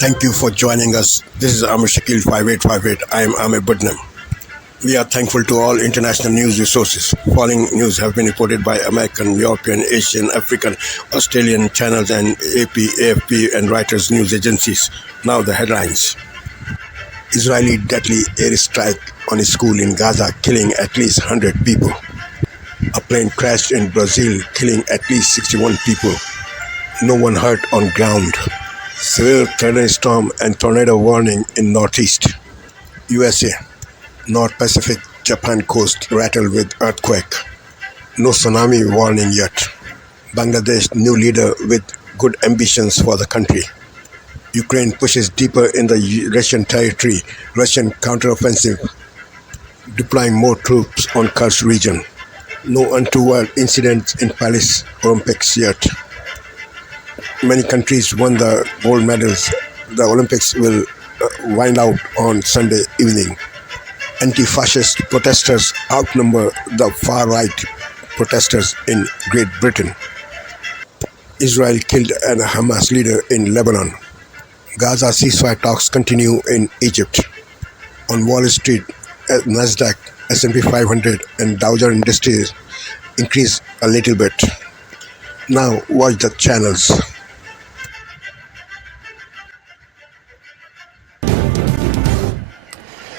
Thank you for joining us. This is Amir Shakil 5858. I am Amir Budnam. We are thankful to all international news resources. Following news have been reported by American, European, Asian, African, Australian channels and AP, AFP and Reuters news agencies. Now the headlines. Israeli deadly airstrike on a school in Gaza, killing at least 100 people. A plane crashed in Brazil, killing at least 61 people. No one hurt on ground. Severe thunderstorm and tornado warning in Northeast. USA. North Pacific, Japan coast rattled with earthquake. No tsunami warning yet. Bangladesh new leader with good ambitions for the country. Ukraine pushes deeper in the Russian territory. Russian counteroffensive. Deploying more troops on Kursk region. No untoward incidents in Paris Olympics yet. Many countries won the gold medals. The Olympics will wind out on Sunday evening. Anti-fascist protesters outnumber the far-right protesters in Great Britain. Israel killed a Hamas leader in Lebanon. Gaza ceasefire talks continue in Egypt. On Wall Street, Nasdaq, S&P 500 and Dow Jones Industries increase a little bit. Now watch the channels.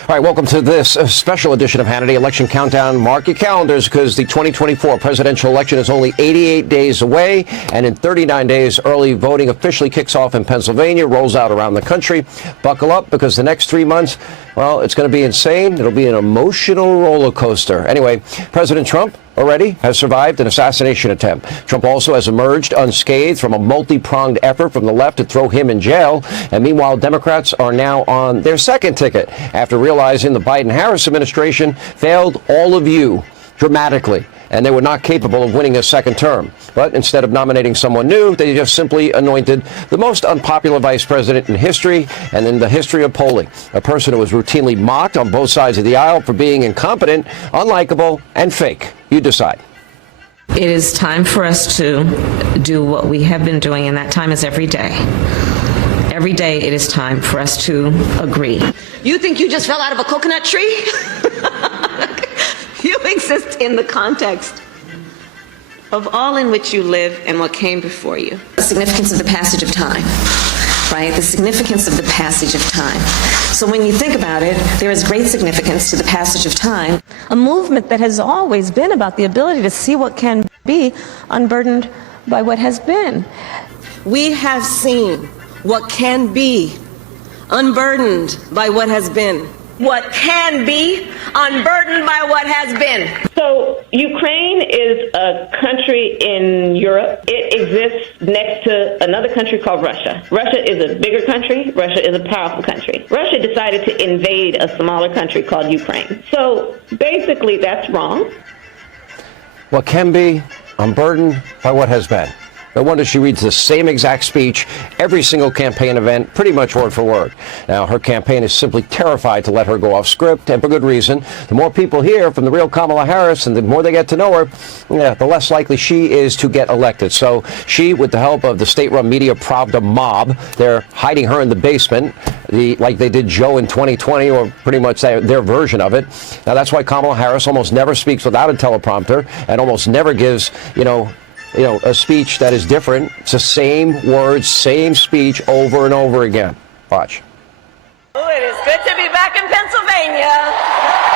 All right, welcome to this special edition of Hannity Election Countdown. Mark your calendars because the 2024 presidential election is only 88 days away, and in 39 days, early voting officially kicks off in Pennsylvania, rolls out around the country. Buckle up because the next 3 months, well, it's going to be insane. It'll be an emotional roller coaster. Anyway, President Trump already has survived an assassination attempt. Trump also has emerged unscathed from a multi-pronged effort from the left to throw him in jail. And meanwhile, Democrats are now on their second ticket after realizing the Biden-Harris administration failed all of you dramatically, and they were not capable of winning a second term. But instead of nominating someone new, they just simply anointed the most unpopular vice president in history and in the history of polling, a person who was routinely mocked on both sides of the aisle for being incompetent, unlikable, and fake. You decide. It is time for us to do what we have been doing, and that time is every day. Every day it is time for us to agree. You think you just fell out of a coconut tree? You exist in the context of all in which you live and what came before you. The significance of the passage of time, right? The significance of the passage of time. So when you think about it, there is great significance to the passage of time. A movement that has always been about the ability to see what can be unburdened by what has been. We have seen what can be unburdened by what has been. What can be unburdened by what has been. So Ukraine is a country in Europe. It exists next to another country called Russia. Russia is a bigger country. Russia is a powerful country. Russia decided to invade a smaller country called Ukraine. So basically that's wrong. What can be unburdened by what has been. No wonder she reads the same exact speech every single campaign event, pretty much word for word. Now, her campaign is simply terrified to let her go off script, and for good reason. The more people hear from the real Kamala Harris and the more they get to know her, the less likely she is to get elected. So she, with the help of the state-run media Pravda mob, they're hiding her in the basement, like they did Joe in 2020, or pretty much their version of it. Now, that's why Kamala Harris almost never speaks without a teleprompter and almost never gives, a speech that is different. It's the same words, same speech over and over again. Watch. Oh, it is good to be back in Pennsylvania.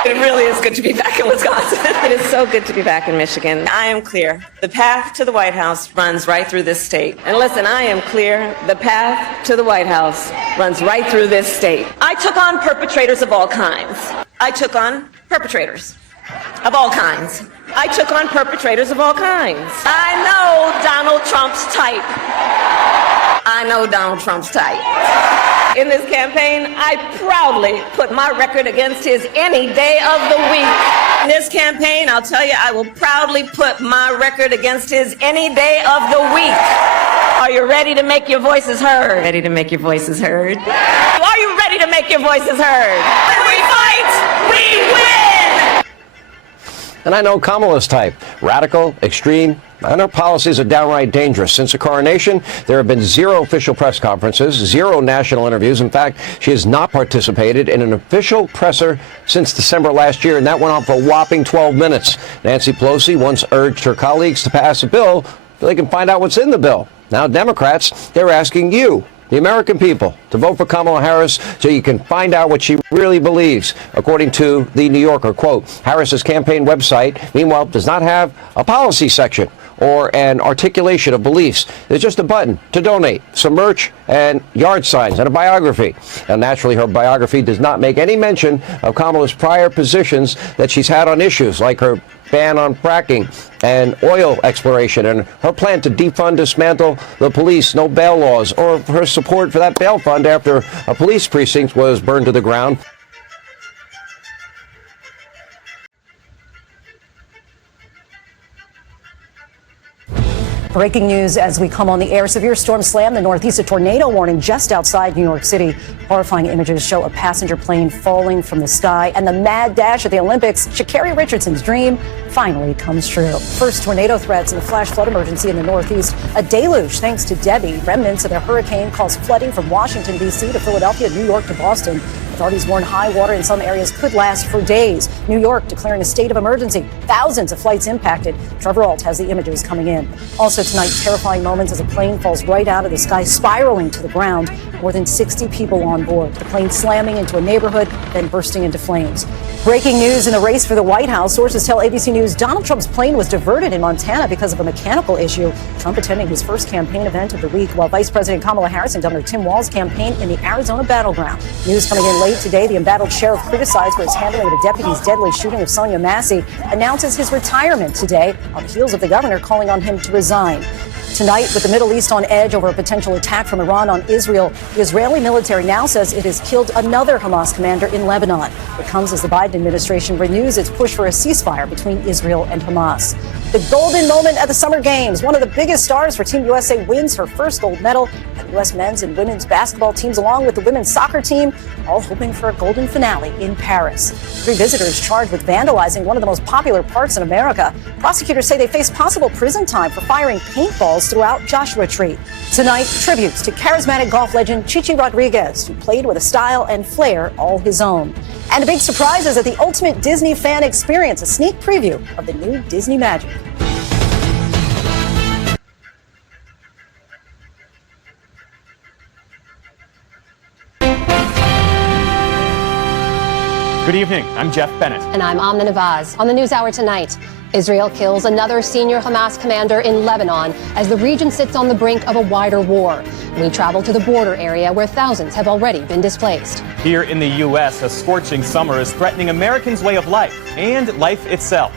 It really is good to be back in Wisconsin. It is so good to be back in Michigan. I am clear. The path to the White House runs right through this state. And listen, I am clear. The path to the White House runs right through this state. I took on perpetrators of all kinds. I took on perpetrators of all kinds. I took on perpetrators of all kinds. I know Donald Trump's type. I know Donald Trump's type. In this campaign, I proudly put my record against his any day of the week. In this campaign, I'll tell you, I will proudly put my record against his any day of the week. Are you ready to make your voices heard? Ready to make your voices heard? Are you ready to make your voices heard? When we fight, we win! And I know Kamala's type, radical, extreme, and her policies are downright dangerous. Since the coronation, there have been 0 official press conferences, 0 national interviews. In fact, she has not participated in an official presser since December last year, and that went on for a whopping 12 minutes. Nancy Pelosi once urged her colleagues to pass a bill so they can find out what's in the bill. Now, Democrats, they're asking you, the American people, to vote for Kamala Harris so you can find out what she really believes. According to the New Yorker, quote, Harris's campaign website, meanwhile, does not have a policy section or an articulation of beliefs. There's just a button to donate, some merch and yard signs and a biography. And naturally, her biography does not make any mention of Kamala's prior positions that she's had on issues like her ban on fracking and oil exploration and her plan to defund, dismantle the police, no bail laws, or her support for that bail fund after a police precinct was burned to the ground. Breaking news as we come on the air. Severe storm slammed the Northeast. A tornado warning just outside New York City. Horrifying images show a passenger plane falling from the sky. And the mad dash at the Olympics. Sha'Carri Richardson's dream finally comes true. First tornado threats and the flash flood emergency in the Northeast. A deluge thanks to Debbie. Remnants of the hurricane caused flooding from Washington, D.C. to Philadelphia, New York to Boston. Authorities warn high water in some areas could last for days. New York declaring a state of emergency. Thousands of flights impacted. Trevor Ault has the images coming in. Also tonight, terrifying moments as a plane falls right out of the sky, spiraling to the ground. More than 60 people on board. The plane slamming into a neighborhood, then bursting into flames. Breaking news in the race for the White House. Sources tell ABC News Donald Trump's plane was diverted in Montana because of a mechanical issue. Trump attending his first campaign event of the week, while Vice President Kamala Harris and Governor Tim Walz campaign in the Arizona battleground. News coming in late today. The embattled sheriff criticized for his handling of the deputy's deadly shooting of Sonia Massey. Announces his retirement today on the heels of the governor calling on him to resign. Tonight, with the Middle East on edge over a potential attack from Iran on Israel, the Israeli military now says it has killed another Hamas commander in Lebanon. It comes as the Biden administration renews its push for a ceasefire between Israel and Hamas. The golden moment at the Summer Games. One of the biggest stars for Team USA wins her first gold medal. And U.S. men's and women's basketball teams, along with the women's soccer team, all hoping for a golden finale in Paris. 3 visitors charged with vandalizing one of the most popular parks in America. Prosecutors say they face possible prison time for firing paintballs throughout Joshua Tree. Tonight, tributes to charismatic golf legend Chichi Rodriguez, who played with a style and flair all his own. And a big surprise is at the Ultimate Disney Fan Experience, a sneak preview of the new Disney Magic. Good evening. I'm Jeff Bennett. And I'm Amna Nawaz. On the NewsHour tonight, Israel kills another senior Hamas commander in Lebanon as the region sits on the brink of a wider war. We travel to the border area where thousands have already been displaced. Here in the U.S., a scorching summer is threatening Americans' way of life and life itself.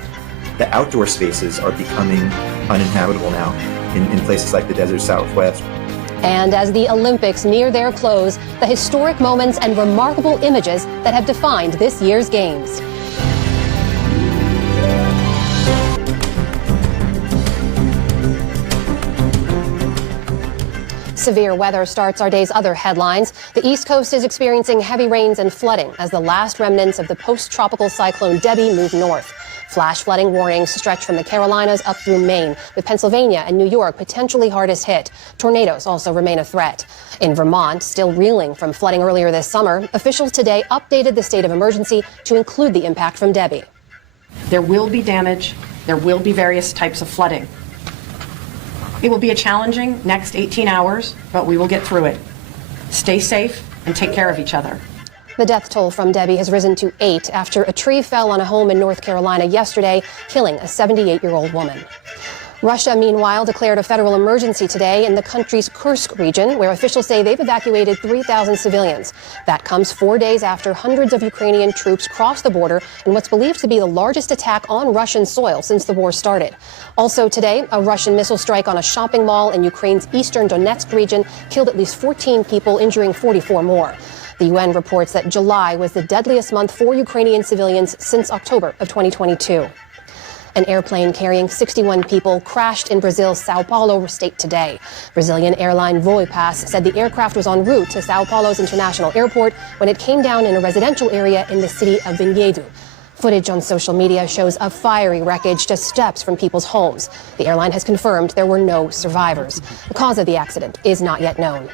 The outdoor spaces are becoming uninhabitable now in places like the desert Southwest. And as the Olympics near their close, the historic moments and remarkable images that have defined this year's Games. Severe weather starts our day's other headlines. The East Coast is experiencing heavy rains and flooding as the last remnants of the post-tropical cyclone Debbie move north. Flash flooding warnings stretch from the Carolinas up through Maine, with Pennsylvania and New York potentially hardest hit. Tornadoes also remain a threat. In Vermont, still reeling from flooding earlier this summer, officials today updated the state of emergency to include the impact from Debbie. There will be damage. There will be various types of flooding. It will be a challenging next 18 hours, but we will get through it. Stay safe and take care of each other. The death toll from Debbie has risen to 8 after a tree fell on a home in North Carolina yesterday, killing a 78-year-old woman. Russia, meanwhile, declared a federal emergency today in the country's Kursk region, where officials say they've evacuated 3,000 civilians. That comes 4 days after hundreds of Ukrainian troops crossed the border in what's believed to be the largest attack on Russian soil since the war started. Also today, a Russian missile strike on a shopping mall in Ukraine's eastern Donetsk region killed at least 14 people, injuring 44 more. The UN reports that July was the deadliest month for Ukrainian civilians since October of 2022. An airplane carrying 61 people crashed in Brazil's Sao Paulo state today. Brazilian airline Voipass said the aircraft was en route to Sao Paulo's international airport when it came down in a residential area in the city of Vinhedo. Footage on social media shows a fiery wreckage just steps from people's homes. The airline has confirmed there were no survivors. The cause of the accident is not yet known.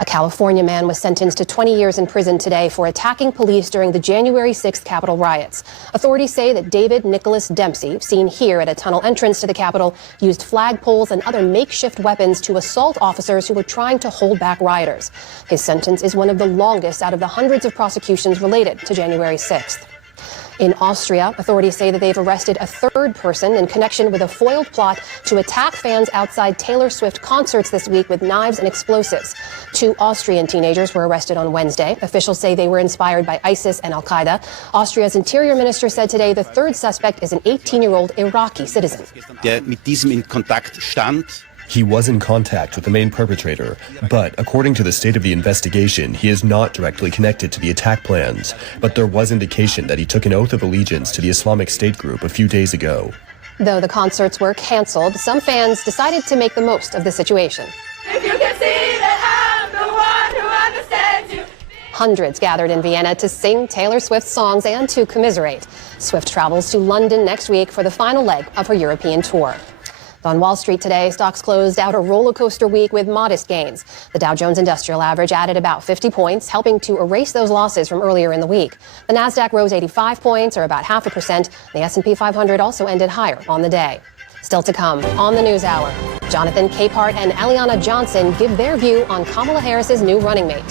A California man was sentenced to 20 years in prison today for attacking police during the January 6th Capitol riots. Authorities say that David Nicholas Dempsey, seen here at a tunnel entrance to the Capitol, used flagpoles and other makeshift weapons to assault officers who were trying to hold back rioters. His sentence is one of the longest out of the hundreds of prosecutions related to January 6th. In Austria, authorities say that they've arrested a third person in connection with a foiled plot to attack fans outside Taylor Swift concerts this week with knives and explosives. 2 Austrian teenagers were arrested on Wednesday. Officials say they were inspired by ISIS and al-Qaeda. Austria's interior minister said today the third suspect is an 18-year-old Iraqi citizen. Der mit diesem in Kontakt stand. He was in contact with the main perpetrator, but according to the state of the investigation, he is not directly connected to the attack plans. But there was indication that he took an oath of allegiance to the Islamic State group a few days ago. Though the concerts were canceled, some fans decided to make the most of the situation. If you can see that I'm the one who understands you. Hundreds gathered in Vienna to sing Taylor Swift's songs and to commiserate. Swift travels to London next week for the final leg of her European tour. On Wall Street today, stocks closed out a roller coaster week with modest gains. The Dow Jones Industrial Average added about 50 points, helping to erase those losses from earlier in the week. The Nasdaq rose 85 points, or about 0.5%. The S&P 500 also ended higher on the day. Still to come on the News Hour, Jonathan Capehart and Eliana Johnson give their view on Kamala Harris's new running mate.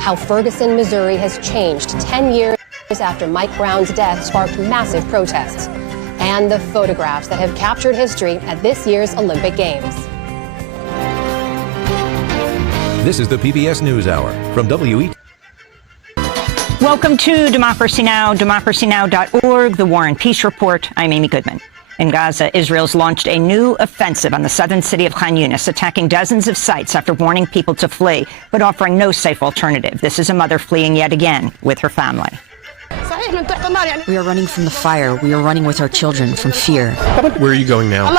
How Ferguson, Missouri has changed 10 years after Mike Brown's death sparked massive protests. And the photographs that have captured history at this year's Olympic Games. This is the PBS NewsHour from WE. Welcome to Democracy Now!, democracynow.org, The War and Peace Report. I'm Amy Goodman. In Gaza, Israel's launched a new offensive on the southern city of Khan Yunis, attacking dozens of sites after warning people to flee, but offering no safe alternative. This is a mother fleeing yet again with her family. We are running from the fire. We are running with our children from fear. Where are you going now?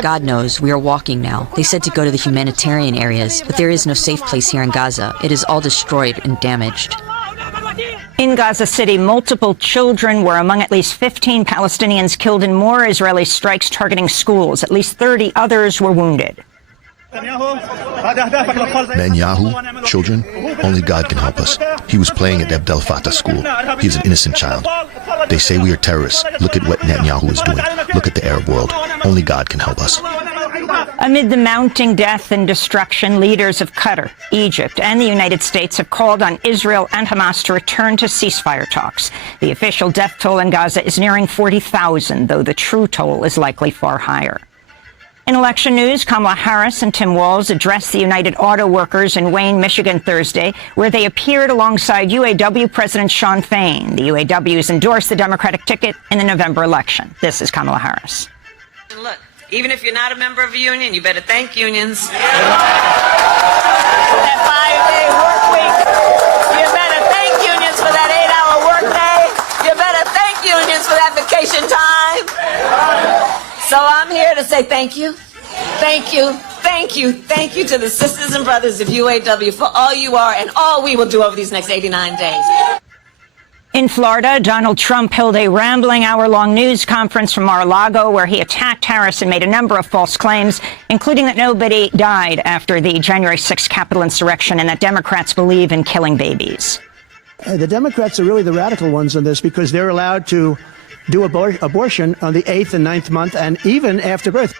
God knows. We are walking now. They said to go to the humanitarian areas, but there is no safe place here in Gaza. It is all destroyed and damaged. In Gaza City, multiple children were among at least 15 Palestinians killed in more Israeli strikes targeting schools. At least 30 others were wounded. Netanyahu, children, only God can help us. He was playing at Abdel Fattah school. He's an innocent child. They say we are terrorists. Look at what Netanyahu is doing. Look at the Arab world. Only God can help us. Amid the mounting death and destruction, leaders of Qatar, Egypt, and the United States have called on Israel and Hamas to return to ceasefire talks. The official death toll in Gaza is nearing 40,000, though the true toll is likely far higher. In election news, Kamala Harris and Tim Walz addressed the United Auto Workers in Wayne, Michigan Thursday, where they appeared alongside UAW President Shawn Fain. The UAWs endorsed the Democratic ticket in the November election. This is Kamala Harris. Look, even if you're not a member of a union, you better thank unions. That 5-day work week. You better thank unions for that 8-hour work day. You better thank unions for that vacation time. So I'm here to say thank you, thank you, thank you, thank you to the sisters and brothers of UAW for all you are and all we will do over these next 89 days. In Florida, Donald Trump held a rambling hour-long news conference from Mar-a-Lago where he attacked Harris and made a number of false claims, including that nobody died after the January 6th Capitol insurrection and that Democrats believe in killing babies. The Democrats are really the radical ones on this because they're allowed to do abortion on the 8th and 9th month and even after birth.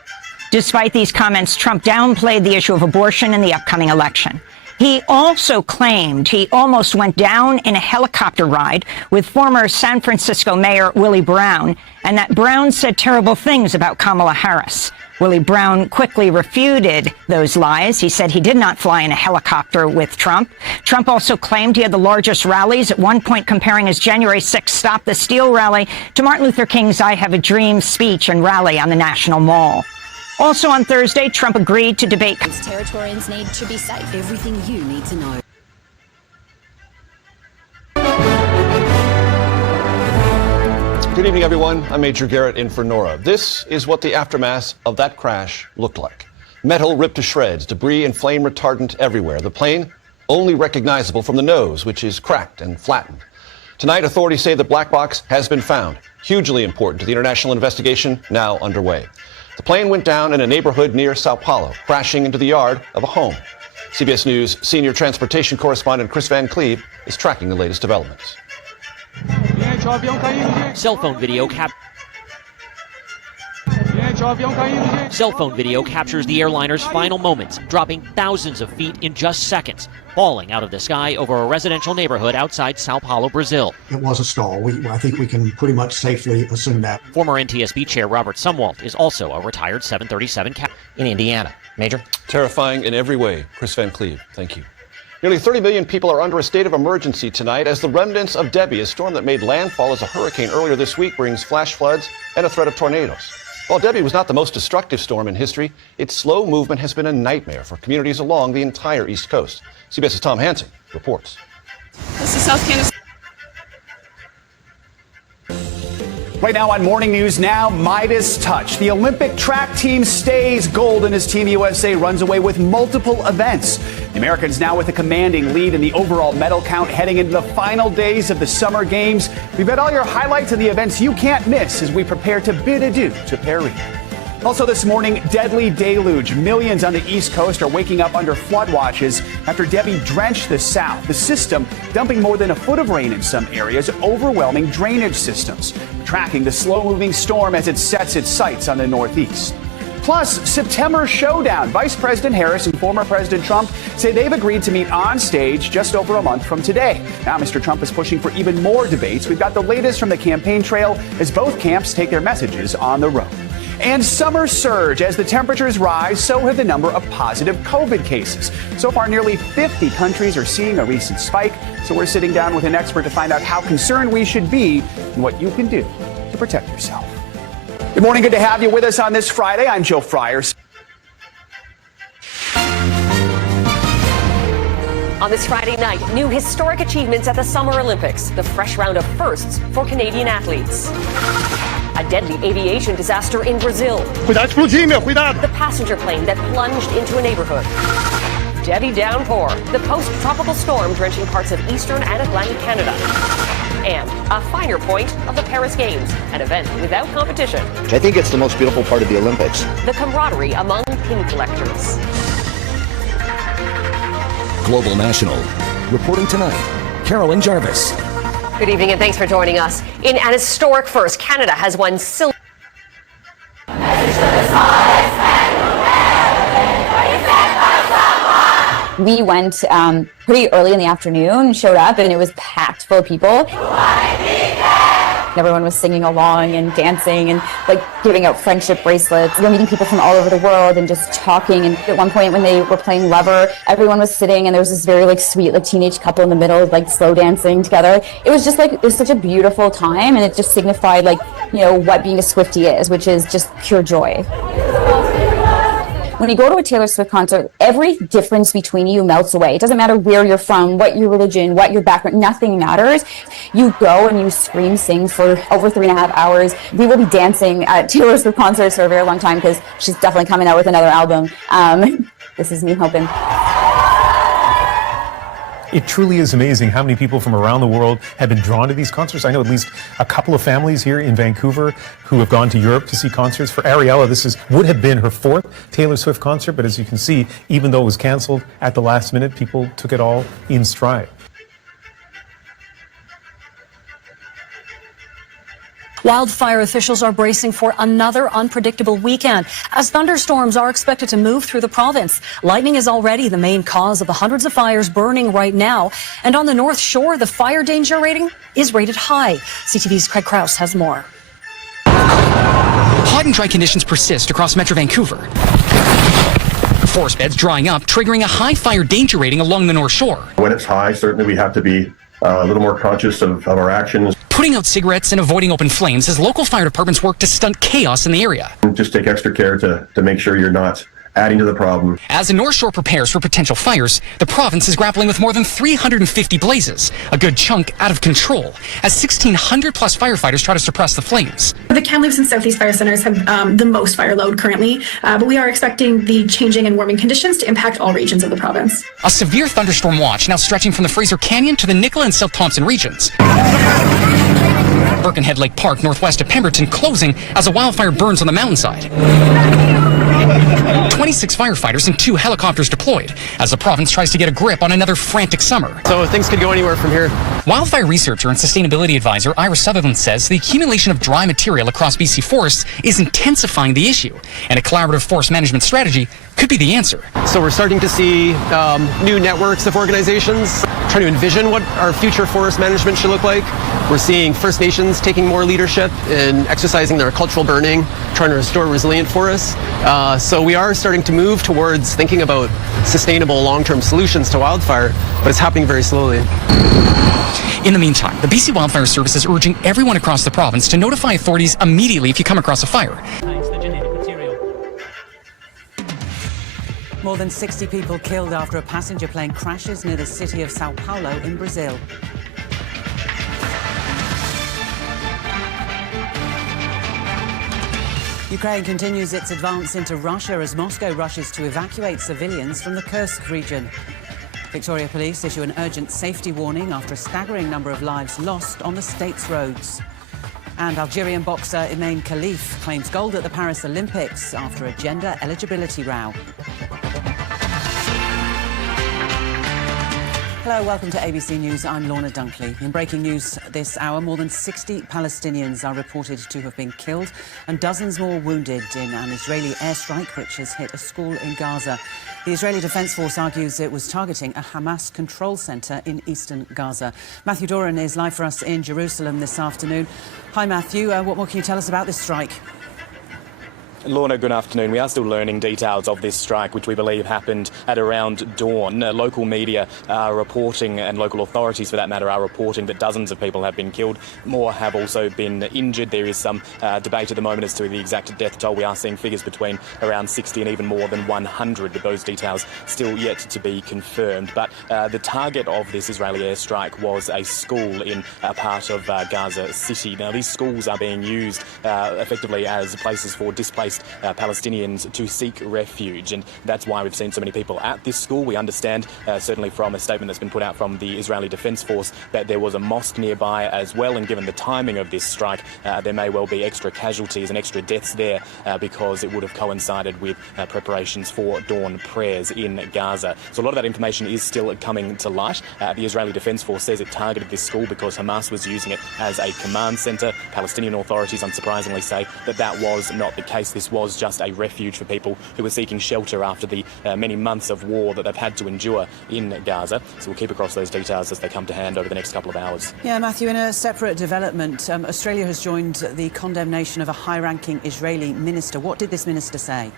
Despite these comments, Trump downplayed the issue of abortion in the upcoming election. He also claimed he almost went down in a helicopter ride with former San Francisco Mayor Willie Brown, and that Brown said terrible things about Kamala Harris. Willie Brown quickly refuted those lies. He said he did not fly in a helicopter with Trump. Trump also claimed he had the largest rallies, at one point comparing his January 6th Stop the Steal rally to Martin Luther King's I Have a Dream speech and rally on the National Mall. Also on Thursday, Trump agreed to debate. Territorians need to be safe. Everything you need to know. Good evening, everyone. I'm Major Garrett in for Nora. This is what the aftermath of that crash looked like. Metal ripped to shreds, debris and flame retardant everywhere. The plane only recognizable from the nose, which is cracked and flattened. Tonight, authorities say the black box has been found. Hugely important to the international investigation now underway. The plane went down in a neighborhood near Sao Paulo, crashing into the yard of a home. CBS News senior transportation correspondent Chris Van Cleve is tracking the latest developments. Cell phone video captures the airliner's final moments, dropping thousands of feet in just seconds, falling out of the sky over a residential neighborhood outside Sao Paulo, Brazil. It was a stall. I think we can pretty much safely assume that. Former NTSB Chair Robert Sumwalt is also a retired 737 captain in Indiana. Major? Terrifying in every way. Chris Van Cleve, thank you. Nearly 30 million people are under a state of emergency tonight as the remnants of Debbie, a storm that made landfall as a hurricane earlier this week, brings flash floods and a threat of tornadoes. While Debbie was not the most destructive storm in history, its slow movement has been a nightmare for communities along the entire East Coast. CBS's Tom Hansen reports. This is South Kansas. Right now on Morning News Now, Midas touch. The Olympic track team stays golden as Team USA runs away with multiple events. The Americans now with a commanding lead in the overall medal count heading into the final days of the Summer Games. We've got all your highlights of the events you can't miss as we prepare to bid adieu to Paris. Also this morning, deadly deluge. Millions on the East Coast are waking up under flood watches after Debbie drenched the South. The system dumping more than a foot of rain in some areas, overwhelming drainage systems. Tracking the slow-moving storm as it sets its sights on the Northeast. Plus, September showdown. Vice President Harris and former President Trump say they've agreed to meet on stage just over a month from today. Now, Mr. Trump is pushing for even more debates. We've got the latest from the campaign trail as both camps take their messages on the road. And summer surge. As the temperatures rise, so have the number of positive COVID cases. So far, nearly 50 countries are seeing a recent spike. So we're sitting down with an expert to find out how concerned we should be and what you can do to protect yourself. Good morning. Good to have you with us on this Friday. I'm Joe Fryer. On this Friday night, new historic achievements at the Summer Olympics. The fresh round of firsts for Canadian athletes. A deadly aviation disaster in Brazil. Cuidado, explodindo, cuidado. The passenger plane that plunged into a neighborhood. Debbie downpour, the post-tropical storm drenching parts of eastern and Atlantic Canada. And a finer point of the Paris Games, an event without competition. I think it's the most beautiful part of the Olympics. The camaraderie among pin collectors. Global National. Reporting tonight, Carolyn Jarvis. Good evening and thanks for joining us. In an historic first, Canada has won silver. We went pretty early in the afternoon, showed up, and it was packed full of people. Everyone was singing along and dancing and like giving out friendship bracelets. We were meeting people from all over the world and just talking. And at one point when they were playing Lover, everyone was sitting and there was this very like sweet like teenage couple in the middle like slow dancing together. It was just like, it was such a beautiful time, and it just signified like, you know, what being a Swiftie is, which is just pure joy. When you go to a Taylor Swift concert, every difference between you melts away. It doesn't matter where you're from, what your religion, what your background, nothing matters. You go and you scream, sing for over 3.5 hours. We will be dancing at Taylor Swift concerts for a very long time because she's definitely coming out with another album. This is me hoping. It truly is amazing how many people from around the world have been drawn to these concerts. I know at least a couple of families here in Vancouver who have gone to Europe to see concerts. For Ariella, this would have been her 4th Taylor Swift concert, but as you can see, even though it was canceled at the last minute, people took it all in stride. Wildfire officials are bracing for another unpredictable weekend as thunderstorms are expected to move through the province. Lightning is already the main cause of the hundreds of fires burning right now. And on the North Shore, the fire danger rating is rated high. CTV's Craig Krause has more. Hot and dry conditions persist across Metro Vancouver. Forest beds drying up, triggering a high fire danger rating along the North Shore. When it's high, certainly we have to be a little more conscious of our actions. Putting out cigarettes and avoiding open flames as local fire departments work to stunt chaos in the area. Just take extra care to make sure you're not adding to the problem. As the North Shore prepares for potential fires, the province is grappling with more than 350 blazes, a good chunk out of control, as 1,600 plus firefighters try to suppress the flames. The Kamloops and Southeast fire centers have the most fire load currently, but we are expecting the changing and warming conditions to impact all regions of the province. A severe thunderstorm watch now stretching from the Fraser Canyon to the Nicola and South Thompson regions. Birkenhead Lake Park, northwest of Pemberton, closing as a wildfire burns on the mountainside. 26 firefighters and 2 helicopters deployed as the province tries to get a grip on another frantic summer. So things could go anywhere from here. Wildfire researcher and sustainability advisor Ira Sutherland says the accumulation of dry material across BC forests is intensifying the issue, and a collaborative forest management strategy could be the answer. So we're starting to see new networks of organizations trying to envision what our future forest management should look like. We're seeing First Nations taking more leadership in exercising their cultural burning, trying to restore resilient forests. So we are starting to move towards thinking about sustainable long-term solutions to wildfire, but it's happening very slowly. In the meantime, the BC Wildfire Service is urging everyone across the province to notify authorities immediately if you come across a fire. More than 60 people killed after a passenger plane crashes near the city of Sao Paulo in Brazil. Ukraine continues its advance into Russia as Moscow rushes to evacuate civilians from the Kursk region. Victoria Police issue an urgent safety warning after a staggering number of lives lost on the state's roads. And Algerian boxer Imane Khalif claims gold at the Paris Olympics after a gender eligibility row. Hello, welcome to ABC News. I'm Lorna Dunkley. In breaking news this hour, more than 60 Palestinians are reported to have been killed and dozens more wounded in an Israeli airstrike which has hit a school in Gaza. The Israeli Defense Force argues it was targeting a Hamas control centre in eastern Gaza. Matthew Doran is live for us in Jerusalem this afternoon. Hi, Matthew. What more can you tell us about this strike? Lorna, good afternoon. We are still learning details of this strike, which we believe happened at around dawn. Local media are reporting, and local authorities for that matter, are reporting that dozens of people have been killed. More have also been injured. There is some debate at the moment as to the exact death toll. We are seeing figures between around 60 and even more than 100, but those details still yet to be confirmed. But the target of this Israeli airstrike was a school in a part of Gaza City. Now, these schools are being used effectively as places for displaced Palestinians to seek refuge, and that's why we've seen so many people at this school. We understand, certainly from a statement that's been put out from the Israeli Defense Force, that there was a mosque nearby as well, and given the timing of this strike, there may well be extra casualties and extra deaths there because it would have coincided with preparations for dawn prayers in Gaza. So a lot of that information is still coming to light. The Israeli Defense Force says it targeted this school because Hamas was using it as a command centre. Palestinian authorities, unsurprisingly, say that that was not the case. This was just a refuge for people who were seeking shelter after the many months of war that they've had to endure in Gaza. So we'll keep across those details as they come to hand over the next couple of hours. Yeah, Matthew, in a separate development, Australia has joined the condemnation of a high-ranking Israeli minister. What did this minister say?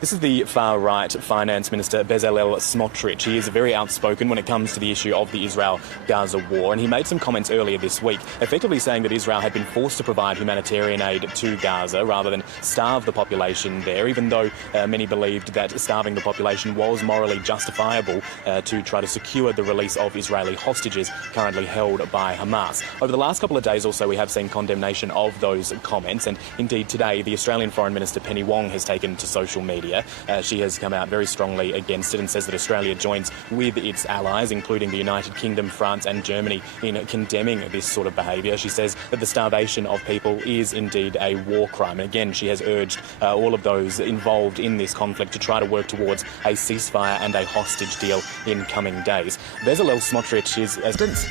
This is the far-right Finance Minister Bezalel Smotrich. He is very outspoken when it comes to the issue of the Israel-Gaza war, and he made some comments earlier this week, effectively saying that Israel had been forced to provide humanitarian aid to Gaza rather than starve the population there, even though many believed that starving the population was morally justifiable to try to secure the release of Israeli hostages currently held by Hamas. Over the last couple of days also, we have seen condemnation of those comments, and indeed today the Australian Foreign Minister Penny Wong has taken to social media. She has come out very strongly against it and says that Australia joins with its allies, including the United Kingdom, France and Germany, in condemning this sort of behaviour. She says that the starvation of people is indeed a war crime. And again, she has urged all of those involved in this conflict to try to work towards a ceasefire and a hostage deal in coming days. Bezalel Smotrich is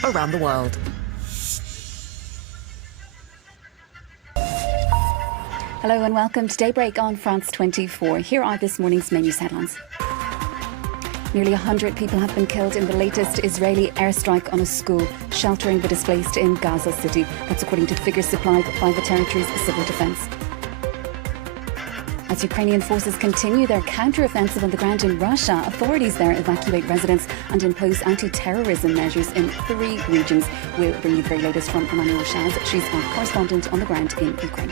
around the world. Hello and welcome to Daybreak on France 24. Here are this morning's main news headlines. Nearly 100 people have been killed in the latest Israeli airstrike on a school sheltering the displaced in Gaza City. That's according to figures supplied by the territory's civil defence. As Ukrainian forces continue their counter-offensive on the ground in Russia, authorities there evacuate residents and impose anti-terrorism measures in 3 regions. We'll bring you the very latest from Emmanuel Shaz. She's our correspondent on the ground in Ukraine.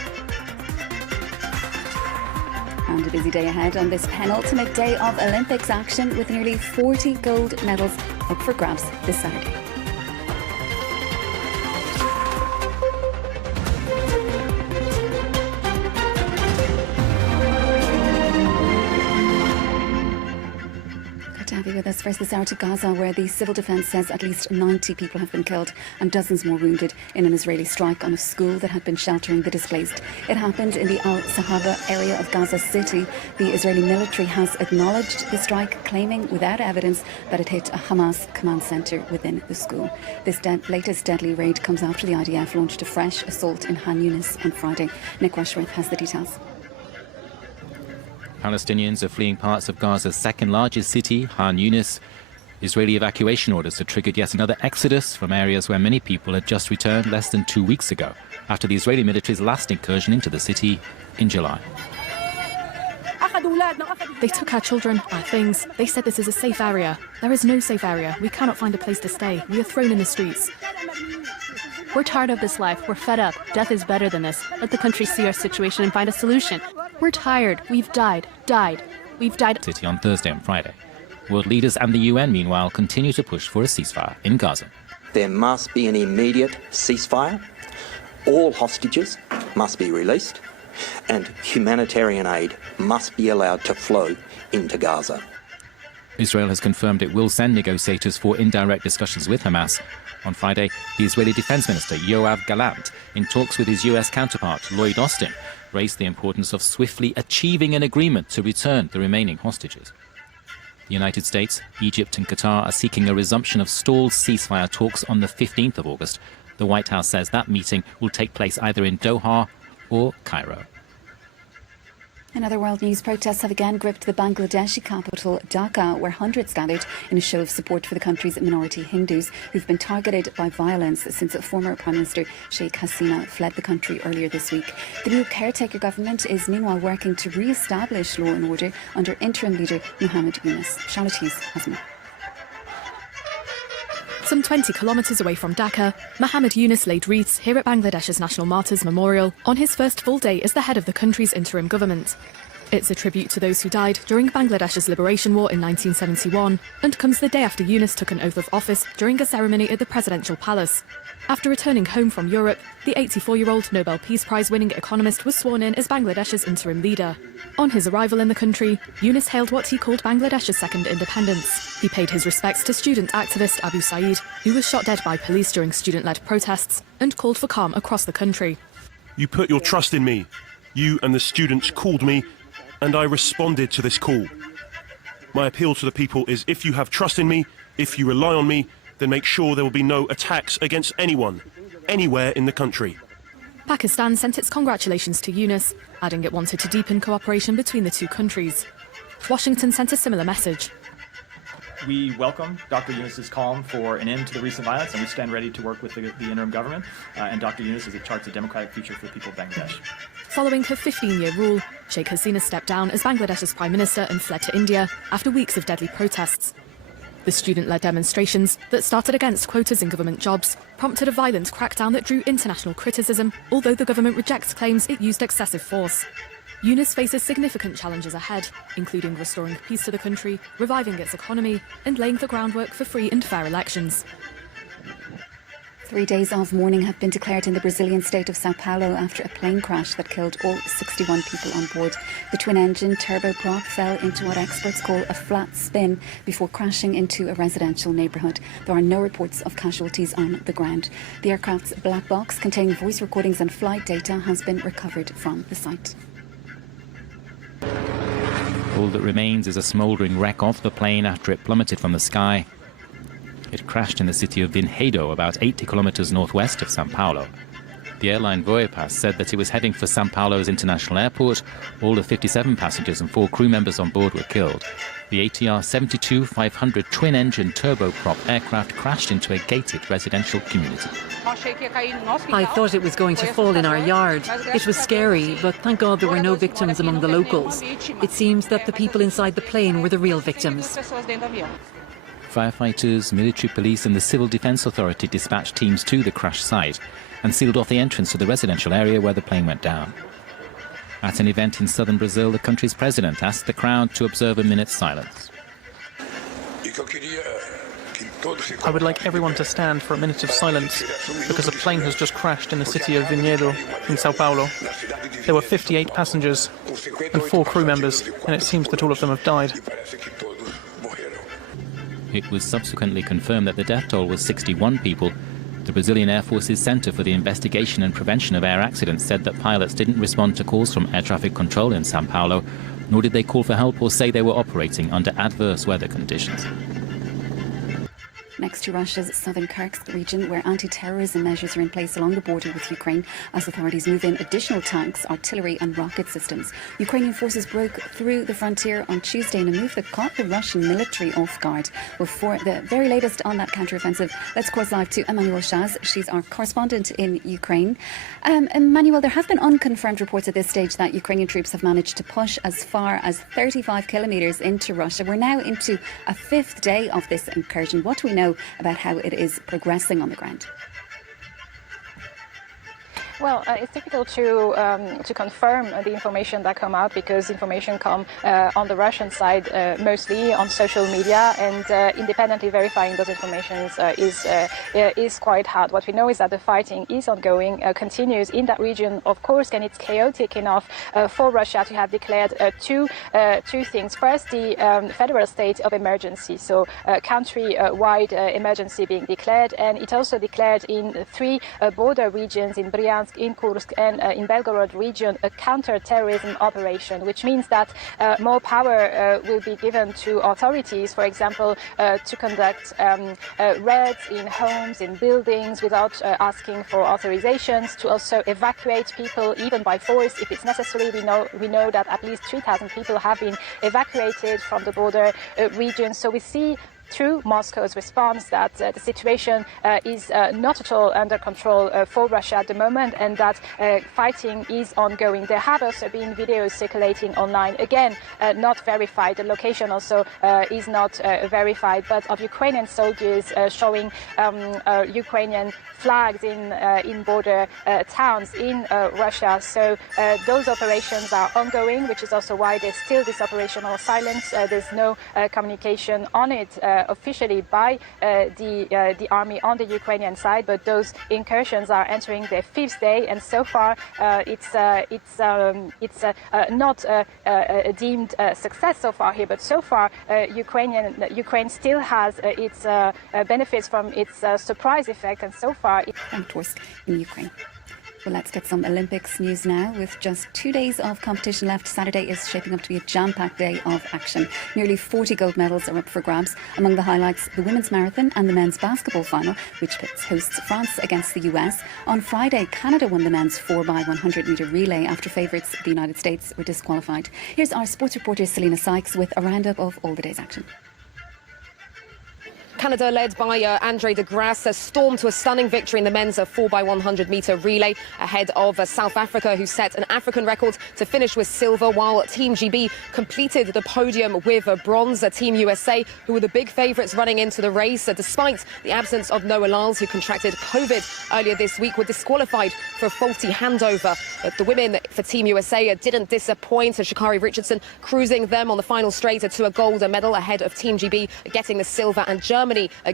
And a busy day ahead on this penultimate day of Olympics action with nearly 40 gold medals up for grabs this Saturday. Have you with us first this hour to Gaza, where the civil defence says at least 90 people have been killed and dozens more wounded in an Israeli strike on a school that had been sheltering the displaced. It happened in the Al-Sahaba area of Gaza City. The Israeli military has acknowledged the strike, claiming without evidence that it hit a Hamas command centre within the school. This latest deadly raid comes after the IDF launched a fresh assault in Han Yunis on Friday. Nick Rushworth has the details. Palestinians are fleeing parts of Gaza's second largest city, Han Yunis. Israeli evacuation orders have triggered yet another exodus from areas where many people had just returned less than 2 weeks ago, after the Israeli military's last incursion into the city in July. They took our children, our things. They said this is a safe area. There is no safe area. We cannot find a place to stay. We are thrown in the streets. We're tired of this life. We're fed up. Death is better than this. Let the country see our situation and find a solution. We're tired. We've died. We've died. City on Thursday and Friday. World leaders and the UN, meanwhile, continue to push for a ceasefire in Gaza. There must be an immediate ceasefire. All hostages must be released, and humanitarian aid must be allowed to flow into Gaza. Israel has confirmed it will send negotiators for indirect discussions with Hamas. On Friday, the Israeli Defense Minister Yoav Gallant, in talks with his US counterpart Lloyd Austin, raised the importance of swiftly achieving an agreement to return the remaining hostages. The United States, Egypt and Qatar are seeking a resumption of stalled ceasefire talks on the 15th of August. The White House says that meeting will take place either in Doha or Cairo. In other world news, protests have again gripped the Bangladeshi capital, Dhaka, where hundreds gathered in a show of support for the country's minority Hindus who've been targeted by violence since former Prime Minister Sheikh Hasina fled the country earlier this week. The new caretaker government is meanwhile working to re-establish law and order under interim leader Muhammad Yunus. Charlotte Hughes has more. Some 20 kilometres away from Dhaka, Muhammad Yunus laid wreaths here at Bangladesh's National Martyrs Memorial on his first full day as the head of the country's interim government. It's a tribute to those who died during Bangladesh's liberation war in 1971 and comes the day after Yunus took an oath of office during a ceremony at the presidential palace. After returning home from Europe, the 84-year-old Nobel Peace Prize-winning economist was sworn in as Bangladesh's interim leader. On his arrival in the country, Yunus hailed what he called Bangladesh's second independence. He paid his respects to student activist Abu Saeed, who was shot dead by police during student-led protests, and called for calm across the country. You put your trust in me. You and the students called me, and I responded to this call. My appeal to the people is, if you have trust in me, if you rely on me, then make sure there will be no attacks against anyone, anywhere in the country. Pakistan sent its congratulations to Yunus, adding it wanted to deepen cooperation between the two countries. Washington sent a similar message. We welcome Dr. Yunus's calm for an end to the recent violence, and we stand ready to work with the interim government and Dr. Yunus as it charts a democratic future for the people of Bangladesh. Following her 15-year rule, Sheikh Hasina stepped down as Bangladesh's Prime Minister and fled to India after weeks of deadly protests. The student-led demonstrations that started against quotas in government jobs prompted a violent crackdown that drew international criticism, although the government rejects claims it used excessive force. Yunus faces significant challenges ahead, including restoring peace to the country, reviving its economy, and laying the groundwork for free and fair elections. 3 days of mourning have been declared in the Brazilian state of Sao Paulo after a plane crash that killed all 61 people on board. The twin-engine turboprop fell into what experts call a flat spin before crashing into a residential neighbourhood. There are no reports of casualties on the ground. The aircraft's black box containing voice recordings and flight data has been recovered from the site. All that remains is a smouldering wreck of the plane after it plummeted from the sky. It crashed in the city of Vinhedo, about 80 kilometers northwest of Sao Paulo. The airline Voyapas said that it was heading for Sao Paulo's international airport. All the 57 passengers and 4 crew members on board were killed. The ATR 72-500 twin-engine turboprop aircraft crashed into a gated residential community. I thought it was going to fall in our yard. It was scary, but thank God there were no victims among the locals. It seems that the people inside the plane were the real victims. Firefighters, military police and the Civil Defense Authority dispatched teams to the crash site and sealed off the entrance to the residential area where the plane went down. At an event in southern Brazil, the country's president asked the crowd to observe a minute's silence. I would like everyone to stand for a minute of silence because a plane has just crashed in the city of Vinhedo in Sao Paulo. There were 58 passengers and 4 crew members, and it seems that all of them have died. It was subsequently confirmed that the death toll was 61 people. The Brazilian Air Force's Centre for the Investigation and Prevention of Air Accidents said that pilots didn't respond to calls from air traffic control in Sao Paulo, nor did they call for help or say they were operating under adverse weather conditions. Next to Russia's southern Kursk region, where anti-terrorism measures are in place along the border with Ukraine as authorities move in additional tanks, artillery and rocket systems. Ukrainian forces broke through the frontier on Tuesday in a move that caught the Russian military off guard. Well, for the very latest on that counteroffensive, let's cross live to Emmanuel Shaz. She's our correspondent in Ukraine. Emmanuel, there have been unconfirmed reports at this stage that Ukrainian troops have managed to push as far as 35 kilometres into Russia. We're now into a 5th day of this incursion. What do we know about how it is progressing on the ground? Well, it's difficult to confirm the information that come out because information come on the Russian side mostly on social media, and independently verifying those informations is quite hard. What we know is that the fighting is ongoing, continues in that region of Kursk, and it's chaotic enough for Russia to have declared two things. First, the federal state of emergency, so country-wide emergency being declared, and it also declared in 3 border regions, in Bryansk, in Kursk and in Belgorod region, a counter-terrorism operation, which means that more power will be given to authorities, for example, to conduct raids in homes, in buildings, without asking for authorizations, to also evacuate people, even by force, if it's necessary. We know that at least 3,000 people have been evacuated from the border region. So we see through Moscow's response that the situation is not at all under control for Russia at the moment, and that fighting is ongoing. There have also been videos circulating online, again, not verified. The location also is not verified, but of Ukrainian soldiers showing Ukrainian flags in border towns in Russia. So those operations are ongoing, which is also why there's still this operational silence. There's no communication on it officially by the army on the Ukrainian side, but those incursions are entering their 5th day, and so far it's not a deemed success so far here. But so far, Ukraine still has its benefits from its surprise effect, and so far Kursk in Ukraine. Well, let's get some Olympics news now. With just 2 days of competition left, Saturday is shaping up to be a jam-packed day of action. Nearly 40 gold medals are up for grabs. Among the highlights, the women's marathon and the men's basketball final, which pits hosts France against the US. On Friday, Canada won the men's 4x100-metre relay after favourites, the United States, were disqualified. Here's our sports reporter Selena Sykes with a roundup of all the day's action. Canada, led by Andre de Grasse, stormed to a stunning victory in the men's 4x100-metre relay ahead of South Africa, who set an African record to finish with silver, while Team GB completed the podium with bronze. Team USA, who were the big favourites running into the race, despite the absence of Noah Lyles, who contracted COVID earlier this week, were disqualified for a faulty handover. But the women for Team USA didn't disappoint. Sha'Carri Richardson cruising them on the final straight to a gold medal ahead of Team GB getting the silver, and Germany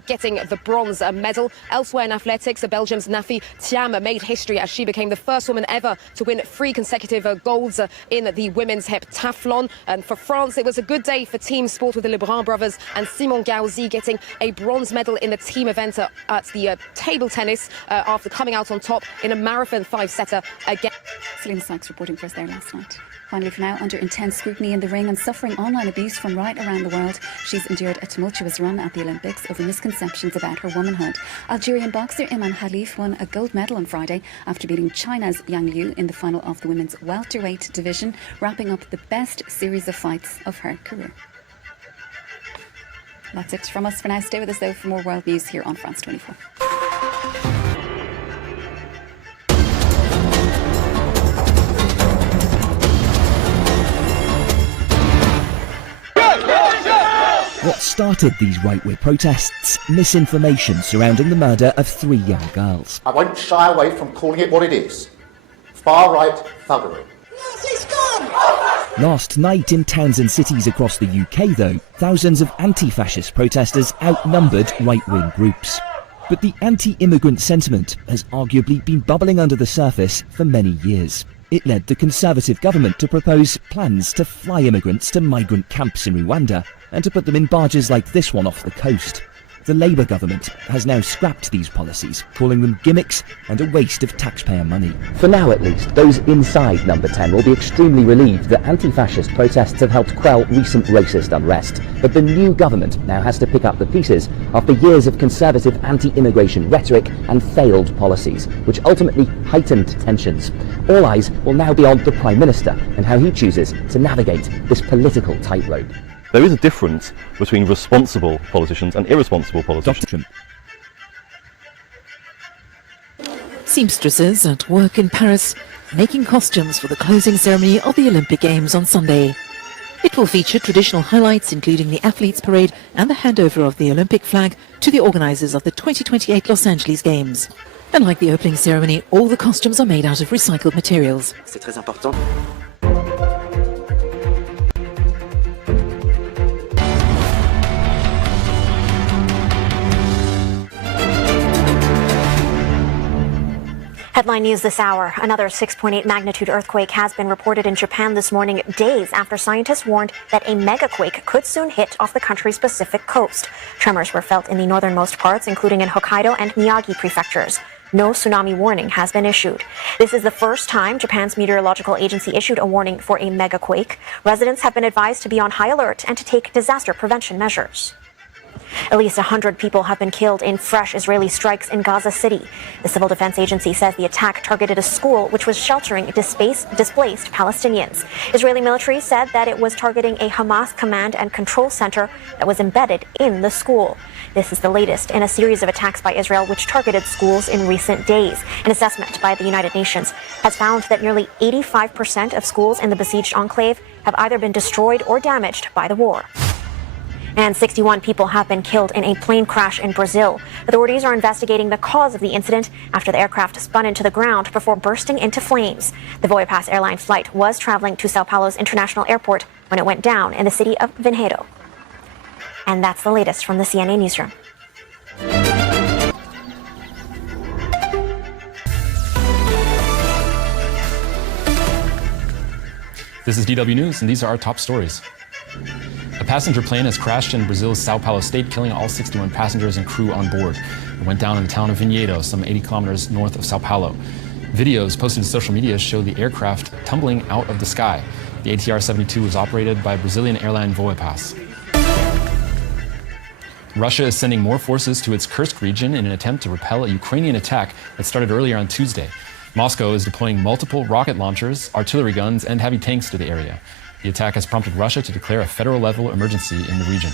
getting the bronze medal. Elsewhere in athletics, Belgium's Nafi Thiam made history as she became the first woman ever to win 3 consecutive golds in the women's heptathlon. And for France, it was a good day for team sport, with the Lebrun brothers and Simon Gauzy getting a bronze medal in the team event at the table tennis after coming out on top in a marathon 5-setter again. Selena Sykes reporting for us there last night. Finally, for now, under intense scrutiny in the ring and suffering online abuse from right around the world, she's endured a tumultuous run at the Olympics over misconceptions about her womanhood. Algerian boxer Iman Khalif won a gold medal on Friday after beating China's Yang Liu in the final of the women's welterweight division, wrapping up the best series of fights of her career. That's it from us for now. Stay with us, though, for more world news here on France 24. What started these right-wing protests? Misinformation surrounding the murder of 3 young girls. I won't shy away from calling it what it is. Far-right thuggery. Last night in towns and cities across the UK, though, thousands of anti-fascist protesters outnumbered right-wing groups. But the anti-immigrant sentiment has arguably been bubbling under the surface for many years. It led the Conservative government to propose plans to fly immigrants to migrant camps in Rwanda and to put them in barges like this one off the coast. The Labour government has now scrapped these policies, calling them gimmicks and a waste of taxpayer money. For now at least, those inside Number 10 will be extremely relieved that anti-fascist protests have helped quell recent racist unrest. But the new government now has to pick up the pieces after years of Conservative anti-immigration rhetoric and failed policies, which ultimately heightened tensions. All eyes will now be on the Prime Minister and how he chooses to navigate this political tightrope. There is a difference between responsible politicians and irresponsible politicians. Seamstresses at work in Paris, making costumes for the closing ceremony of the Olympic Games on Sunday. It will feature traditional highlights including the athletes' parade and the handover of the Olympic flag to the organisers of the 2028 Los Angeles Games. And like the opening ceremony, all the costumes are made out of recycled materials. C'est très important. Headline news this hour. Another 6.8 magnitude earthquake has been reported in Japan this morning, days after scientists warned that a megaquake could soon hit off the country's Pacific coast. Tremors were felt in the northernmost parts, including in Hokkaido and Miyagi prefectures. No tsunami warning has been issued. This is the first time Japan's meteorological agency issued a warning for a megaquake. Residents have been advised to be on high alert and to take disaster prevention measures. At least 100 people have been killed in fresh Israeli strikes in Gaza City. The Civil Defense Agency says the attack targeted a school which was sheltering displaced Palestinians. Israeli military said that it was targeting a Hamas command and control center that was embedded in the school. This is the latest in a series of attacks by Israel which targeted schools in recent days. An assessment by the United Nations has found that nearly 85% of schools in the besieged enclave have either been destroyed or damaged by the war. And 61 people have been killed in a plane crash in Brazil. Authorities are investigating the cause of the incident after the aircraft spun into the ground before bursting into flames. The Voyapass airline flight was traveling to Sao Paulo's international airport when it went down in the city of Vinhedo. And that's the latest from the CNN newsroom. This is DW News, and these are our top stories. A passenger plane has crashed in Brazil's Sao Paulo state, killing all 61 passengers and crew on board. It went down in the town of Vinhedo, some 80 kilometers north of Sao Paulo. Videos posted to social media show the aircraft tumbling out of the sky. The ATR-72 was operated by Brazilian airline Voyapass. Russia is sending more forces to its Kursk region in an attempt to repel a Ukrainian attack that started earlier on Tuesday. Moscow is deploying multiple rocket launchers, artillery guns, and heavy tanks to the area. The attack has prompted Russia to declare a federal-level emergency in the region.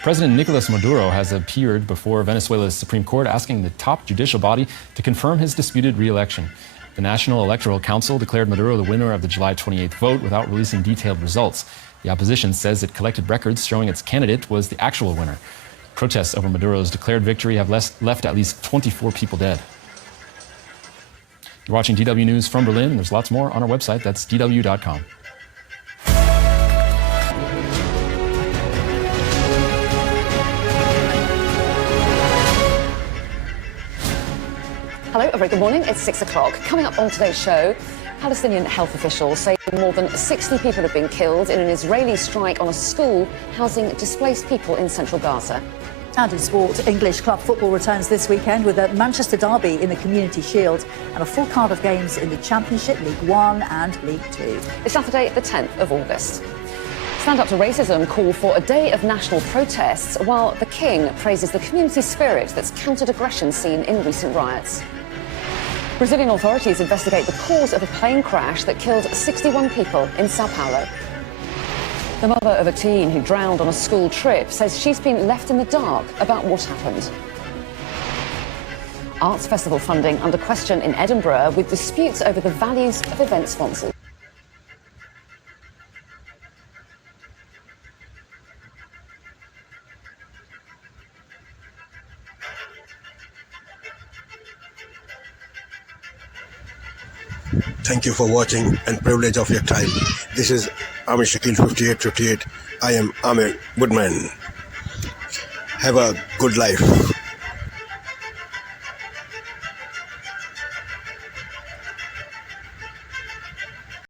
President Nicolas Maduro has appeared before Venezuela's Supreme Court asking the top judicial body to confirm his disputed re-election. The National Electoral Council declared Maduro the winner of the July 28th vote without releasing detailed results. The opposition says it collected records showing its candidate was the actual winner. Protests over Maduro's declared victory have left at least 24 people dead. You're watching DW News from Berlin. There's lots more on our website. That's dw.com. Hello, a very good morning. It's 6 o'clock. Coming up on today's show, Palestinian health officials say more than 60 people have been killed in an Israeli strike on a school housing displaced people in central Gaza. And in sport, English club football returns this weekend with a Manchester derby in the Community Shield and a full card of games in the Championship, League One and League Two. It's Saturday, the 10th of August. Stand Up to Racism call for a day of national protests, while the King praises the community spirit that's countered aggression seen in recent riots. Brazilian authorities investigate the cause of a plane crash that killed 61 people in Sao Paulo. The mother of a teen who drowned on a school trip says she's been left in the dark about what happened. Arts festival funding under question in Edinburgh with disputes over the values of event sponsors. Thank you for watching and privilege of your time. This is Amir Shakil 5858. I am Amir Goodman. Have a good life.